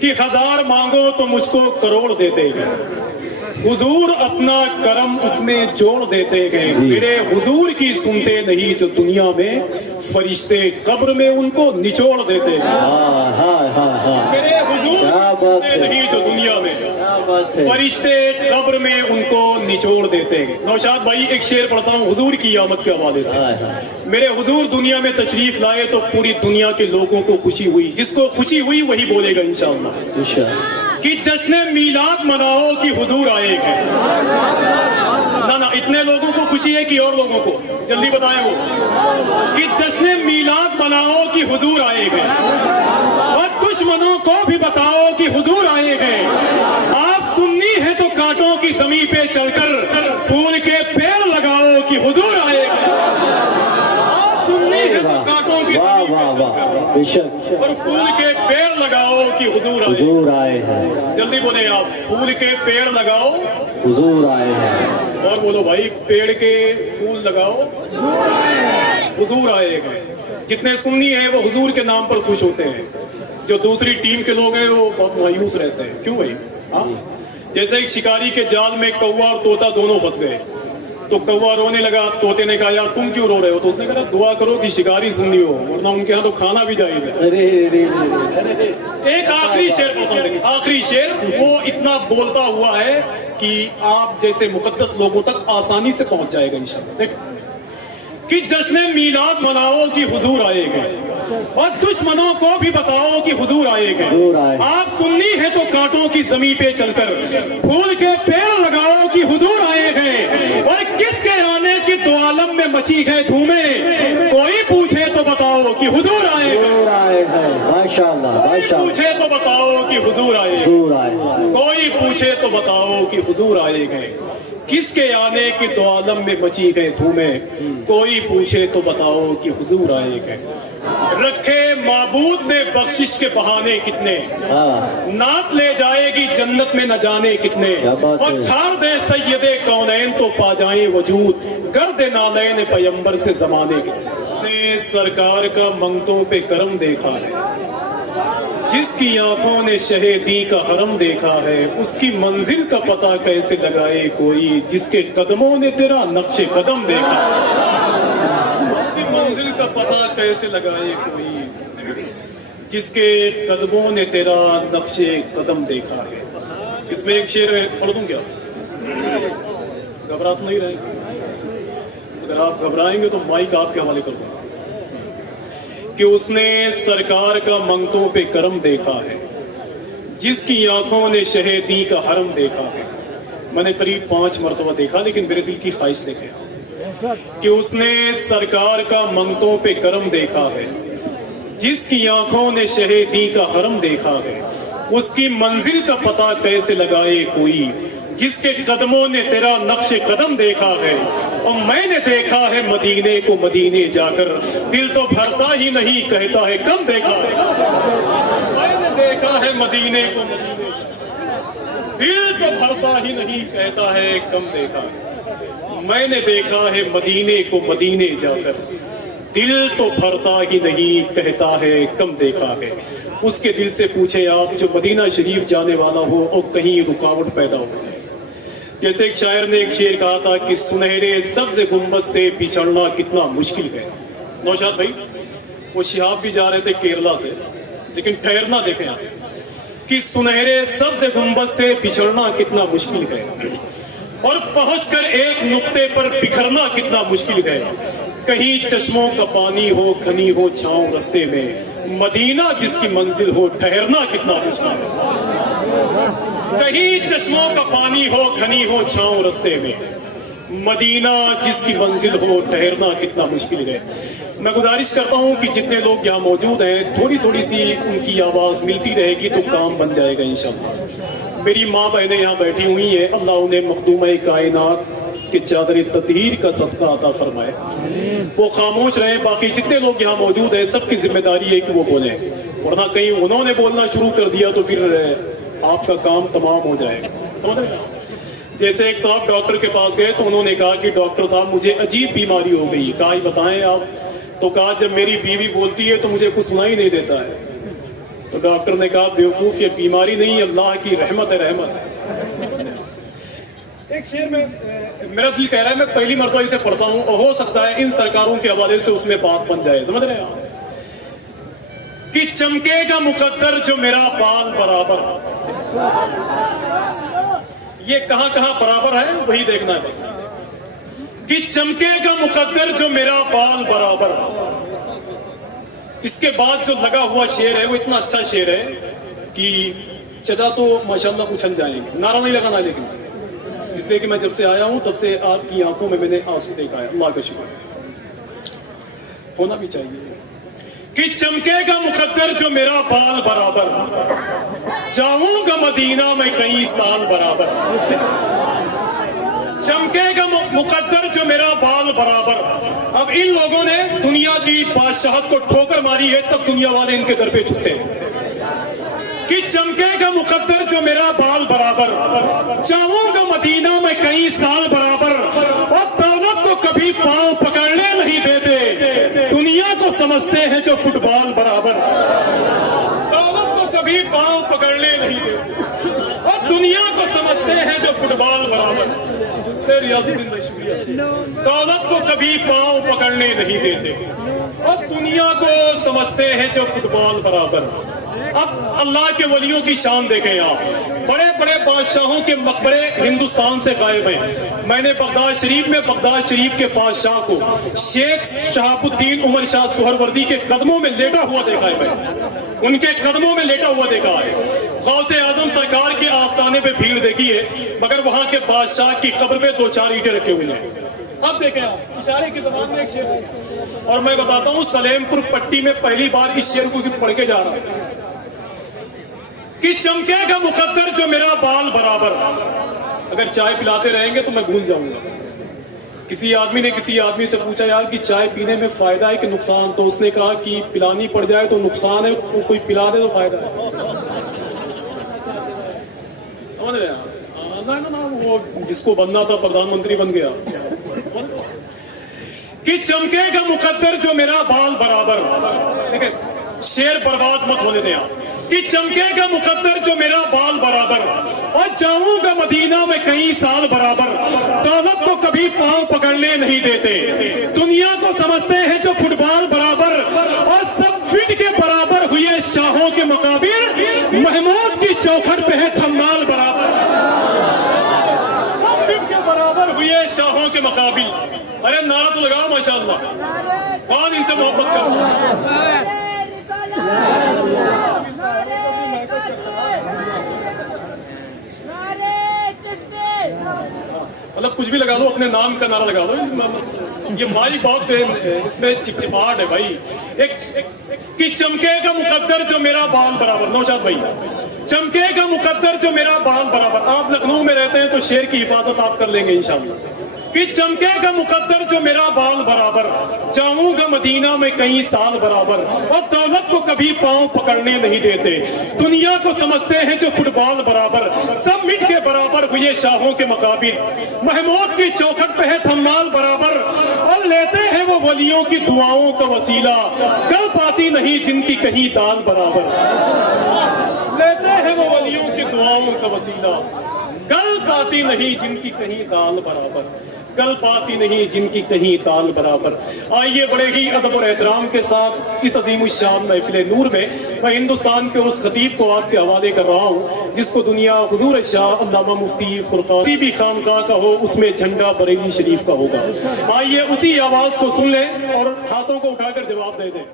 کہ 1000 مانگو تو مجھ کو کروڑ دیتے گئے، حضور اپنا کرم اس میں جوڑ دیتے گئے، میرے حضور کی سنتے نہیں جو دنیا میں، فرشتے قبر میں ان کو نچوڑ دیتے گئے، میرے حضور سنتے نہیں جو دنیا میں، فرشتے قبر میں ان کو نچوڑ دیتے گئے۔ نوشاد بھائی ایک شعر پڑھتا ہوں حضور کی آمد کے حوالے سے۔ میرے حضور دنیا میں تشریف لائے تو پوری دنیا کے لوگوں کو خوشی ہوئی، جس کو خوشی ہوئی وہی بولے گا انشاءاللہ کہ جشن میلاد مناؤ کہ حضور آئے گئے۔ نہ اتنے لوگوں کو خوشی ہے کہ اور لوگوں کو جلدی بتائیں وہ کہ جشن میلاد مناؤ کہ حضور آئے گئے، اور دشمنوں کو بھی بتاؤ کہ حضور آئے گئے۔ آپ سنی ہے تو کانٹوں کی زمین پہ چل کر پھول کے پیڑ لگاؤ کہ حضور آئے گئے۔ آپ سنی ہے تو کانٹوں کی زمین پہ چل کر اور پھول کے پیڑ لگاؤ کہ حضور آئے ہیں۔ جلدی بولیں آپ، پھول کے پیڑ لگاؤ حضور آئے ہیں، اور بولو بھائی پیڑ کے پھول لگاؤ حضور آئے گئے۔ جتنے سنی ہیں وہ حضور کے نام پر خوش ہوتے ہیں، جو دوسری ٹیم کے لوگ ہیں وہ بہت مایوس رہتے ہیں۔ کیوں بھائی؟ جیسے ایک شکاری کے جال میں کوا اور طوطا دونوں پھنس گئے، تو کوا رونے لگا، طوطے نے کہا یار تم کیوں رو رہے ہو؟ تو اس نے کہا دعا کرو کہ شکاری سنی ہو، ورنہ ان کے ہاں تو کھانا بھی جائز ہے۔ ایک آخری شعر پڑھتا ہوں، لیکن آخری شعر وہ اتنا بولتا ہوا ہے کہ آپ جیسے مقدس لوگوں تک آسانی سے پہنچ جائے گا انشاءاللہ۔ کہ جشن میلاد مناؤ کہ حضور آئے گئے، اور دشمنوں کو بھی بتاؤ کہ حضور آئے گئے۔ آپ سنی ہے تو کانٹوں کی زمین پہ چل کر پھول کے پیڑ لگاؤ کہ حضور آئے گئے، اور کس کے آنے کی دو عالم میں مچی ہے دھومیں، کوئی پوچھے تو بتاؤ کہ حضور آئے گئے۔ پوچھے تو بتاؤ کہ حضور آئے گئے، کوئی پوچھے تو بتاؤ کہ حضور آئے گئے۔ کس کے آنے کی دو عالم میں مچی گئے دھومیں، کوئی پوچھے تو بتاؤ کہ حضور آئے گئے۔ رکھے معبود نے بخشش کے بہانے کتنے، نعت لے جائے گی جنت میں نہ جانے کتنے، اور چھاڑ دے سید کونین تو پا جائیں وجود، گرد نالین پیمبر سے زمانے کے۔ سرکار کا منگتوں پہ کرم دیکھا ہے، جس کی آنکھوں نے شہیدی کا حرم دیکھا ہے، اس کی منزل کا پتہ کیسے لگائے کوئی، جس کے قدموں نے تیرا نقش قدم دیکھا ہے۔ اس کی منزل کا پتہ کیسے لگائے کوئی، جس کے قدموں نے تیرا نقش قدم دیکھا ہے۔ اس میں ایک شعر پڑھ دوں کیا؟ گھبراہٹ نہیں رہے گی، اگر آپ گھبرائیں گے تو مائک آپ کے حوالے کر دوں کہ اس نے سرکار کا منگتوں پہ کرم دیکھا ہے، جس کی آنکھوں نے شہیدی کا حرم دیکھا ہے۔ میں نے قریب 5 مرتبہ دیکھا، لیکن میرے دل کی خواہش دیکھے کہ اس نے سرکار کا منگتوں پہ کرم دیکھا ہے، جس کی آنکھوں نے شہیدی کا حرم دیکھا ہے۔ اس کی منزل کا پتہ کیسے لگائے کوئی، جس کے قدموں نے تیرا نقش قدم دیکھا ہے۔ اور میں نے دیکھا ہے مدینے کو مدینے جا کر، دل تو بھرتا ہی نہیں کہتا ہے کم دیکھا ہے۔ میں نے دیکھا ہے مدینے کو مدینے، دل تو بھرتا ہی نہیں کہتا ہے کم دیکھا ہے۔ میں نے دیکھا ہے مدینے کو مدینے جا کر، دل تو بھرتا ہی نہیں کہتا ہے کم دیکھا ہے۔ اس کے دل سے پوچھے آپ جو مدینہ شریف جانے والا ہو اور کہیں رکاوٹ پیدا ہو جائے۔ جیسے ایک شاعر نے ایک شعر کہا تھا کہ سنہرے سبز گنبد سے بچھڑنا کتنا مشکل ہے۔ نوشاد بھائی وہ شہاب بھی جا رہے تھے کیرلا سے، لیکن ٹھہرنا دیکھیں آپ کہ سنہرے سبز گنبد سے بچھڑنا کتنا مشکل ہے، اور پہنچ کر ایک نقطے پر بکھرنا کتنا مشکل ہے۔ کہیں چشموں کا پانی ہو گھنی ہو چھاؤں رستے میں، مدینہ جس کی منزل ہو ٹھہرنا کتنا مشکل ہے۔ کہیں چشموں کا پانی ہو گھنی ہو چھاؤں رستے میں، مدینہ جس کی منزل ہو ٹھہرنا کتنا مشکل ہے۔ میں گزارش کرتا ہوں کہ جتنے لوگ یہاں موجود ہیں تھوڑی تھوڑی سی ان کی آواز ملتی رہے گی تو کام بن جائے گا انشاءاللہ۔ میری ماں بہنیں یہاں بیٹھی ہوئی ہیں، اللہ انہیں مخدومہ کائنات کے چادر تطہیر کا صدقہ عطا فرمائے۔ وہ خاموش رہے، باقی جتنے لوگ یہاں موجود ہیں سب کی ذمہ داری ہے کہ وہ بولیں، ورنہ کہیں انہوں نے بولنا شروع کر دیا تو پھر آپ کا کام تمام ہو جائے گا۔ سمجھ رہے ہیں؟ جیسے ایک صاحب ڈاکٹر کے پاس گئے تو انہوں نے کہا کہ ڈاکٹر صاحب مجھے عجیب بیماری ہو گئی۔ کہا بتائیں آپ؟ تو کہا جب میری بیوی بولتی ہے تو مجھے کچھ سنائی نہیں دیتا ہے۔ تو ڈاکٹر نے کہا بیوقوف یہ بیماری نہیں اللہ کی رحمت ہے رحمت. ایک شعر میں میرا دل کہہ رہا ہے میں پہلی مرتبہ اسے پڑھتا ہوں اور ہو سکتا ہے ان سرکاروں کے حوالے سے اس میں بات بن جائے. سمجھ رہے ہیں آپ کہ چمکے گا مقدر جو میرا بال برابر. یہ کہاں کہاں برابر ہے وہی دیکھنا ہے بس. کہ چمکے گا مقدر جو میرا بال برابر. اس کے بعد جو لگا ہوا شعر ہے وہ اتنا اچھا شعر ہے کہ چچا تو ماشاءاللہ اچھل جائیں گے. نعرہ نہیں لگانا لیکن اس لیے کہ میں جب سے آیا ہوں تب سے آپ کی آنکھوں میں نے آنسو دیکھا ہے. اللہ کا شکر ہونا بھی چاہیے. کہ چمکے گا مقدر جو میرا بال برابر جاؤں گا مدینہ میں کئی سال برابر. چمکے گا مقدر جو میرا بال برابر. اب ان لوگوں نے دنیا کی بادشاہت کو ٹھوکر ماری ہے تب دنیا والے ان کے در پہ جھکتے ہیں. کہ چمکے گا مقدر جو میرا بال برابر جاؤں گا مدینہ میں کئی سال برابر. اور دولت کو کبھی پاؤں پکڑنے نہیں دیتے دنیا کو سمجھتے ہیں جو فٹ بال برابر. دولت کو کبھی پاؤں پکڑنے نہیں دیتے اور دنیا کو سمجھتے ہیں جو فٹ بال برابر. ریاض الدین بھائی شکریہ. دولت کو کبھی پاؤں پکڑنے نہیں دیتے اور دنیا کو سمجھتے ہیں جو فٹ بال برابر. اب اللہ کے ولیوں کی شان دیکھیں آپ. بڑے بڑے بادشاہوں کے مقبرے ہندوستان سے غائب ہیں. میں نے بغداد شریف میں بغداد شریف کے بادشاہ کو شیخ شہاب الدین عمر شاہ سہروردی کے قدموں میں لیٹا ہوا دیکھا ہے. میں ان کے قدموں میں لیٹا ہوا دیکھا ہے. غوث اعظم سرکار کے آستانے پہ بھیڑ دیکھی ہے مگر وہاں کے بادشاہ کی قبر پہ 2-4 اینٹیں رکھے ہوئے ہیں. اب دیکھیں آپ اشارے کی زبان میں ایک شعر ہے اور میں بتاتا ہوں سلیم پور پٹی میں پہلی بار اس شعر کو پڑھ کے جا رہا ہوں. کہ چمکے گا مقدر جو میرا بال برابر. اگر چائے پلاتے رہیں گے تو میں بھول جاؤں گا. کسی آدمی نے کسی آدمی سے پوچھا یار کہ چائے پینے میں فائدہ ہے کہ نقصان. تو اس نے کہا کہ پلانی پڑ جائے تو نقصان ہے کوئی پلا دے تو فائدہ ہے. سمجھ رہے ہیں وہ جس کو بننا تھا پردھان منتری بن گیا. کہ چمکے گا مقدر جو میرا بال برابر. دیکھیں شعر برباد مت ہونے دیں آپ. کہ چمکے گا مقدر جو میرا بال برابر اور جاؤں گا مدینہ میں کئی سال برابر. دولت کو کبھی پاؤں پکڑنے نہیں دیتے دنیا کو سمجھتے ہیں جو فٹ بال برابر. اور سب فٹ کے برابر ہوئے شاہوں کے مقابر. محمود کی چوکھٹ پہ ہے تھمال برابر. سب فٹ کے برابر ہوئے شاہوں کے مقابل. ارے نعرہ تو لگاؤ ماشاءاللہ. کون ان سے محبت کرتا ہے؟ مطلب کچھ بھی لگا دو اپنے نام کا نعرہ لگا دو. یہ مائی بات اس میں چپچپاہٹ ہے بھائی. کہ چمکے گا مقدر جو میرا بال برابر. نوشاد بھائی چمکے گا مقدر جو میرا بال برابر. آپ لکھنؤ میں رہتے ہیں تو شعر کی حفاظت آپ کر لیں گے انشاءاللہ. کہ چمکے گا مقدر جو میرا بال برابر جاؤں گا مدینہ میں کئی سال برابر. اور دولت کو کبھی پاؤں پکڑنے نہیں دیتے دنیا کو سمجھتے ہیں جو فٹ بال برابر. سب مٹ کے برابر ہوئے شاہوں کے مقابل. محمود کی چوکھٹ پہ ہے تھمال برابر. اور لیتے ہیں وہ ولیوں کی دعاؤں کا وسیلہ. کل پاتی نہیں جن کی کہیں دال برابر. لیتے ہیں وہ ولیوں کی دعاؤں کا وسیلہ. کل پاتی نہیں جن کی کہیں دال برابر. کل پاتی نہیں جن کی کہیں دال برابر. آئیے بڑے ہی ادب اور احترام کے ساتھ اس عظیم الشان محفل نور میں ہندوستان کے اس خطیب کو آپ کے حوالے کر رہا ہوں جس کو دنیا حضور شاہ علامہ مفتی فرقان کسی بھی خانقاہ کا ہو اس میں جھنڈا بریلی شریف کا ہوگا. آئیے اسی آواز کو سن لیں اور ہاتھوں کو اٹھا کر جواب دے دیں.